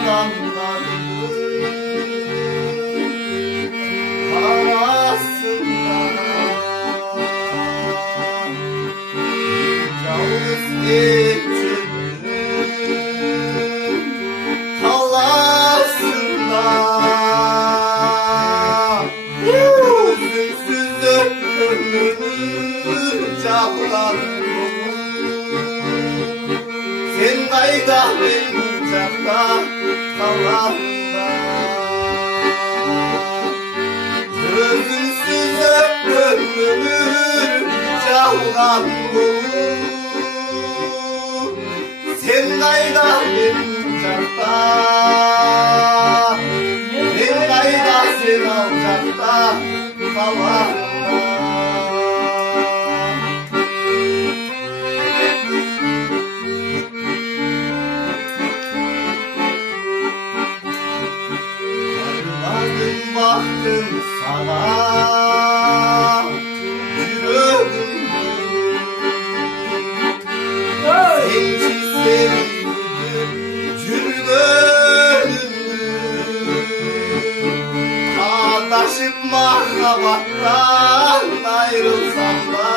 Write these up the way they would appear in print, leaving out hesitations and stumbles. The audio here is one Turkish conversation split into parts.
adamlarımın arasında yalnız geçirdim kalasında üzümsüz ömrümü çağlarım. Sen kayda ben uçakta kalanında üzümsüz ömrümü çağlarım. Sen kayda ben uçakta, ben kayda sen alçakta kalanında. Baktım sana yüreğim sensiz sevdim cürgönüm Adaşıp mahrabattan ayrılsam da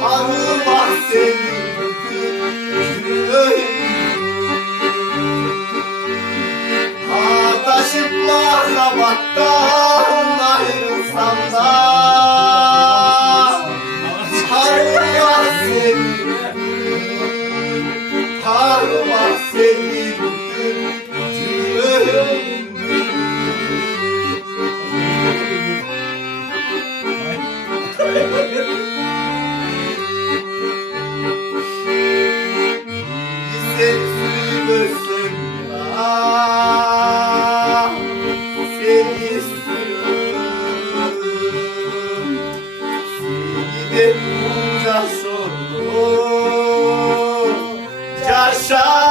hanıma sevdim cürgönüm Adaşıp mahrabattan ayrılsam da harma sevdim, harma sevdim cürgönüm. Sen sürüyorsun ya, seni istiyorum. Seni de uğraşıyorum, yaşa.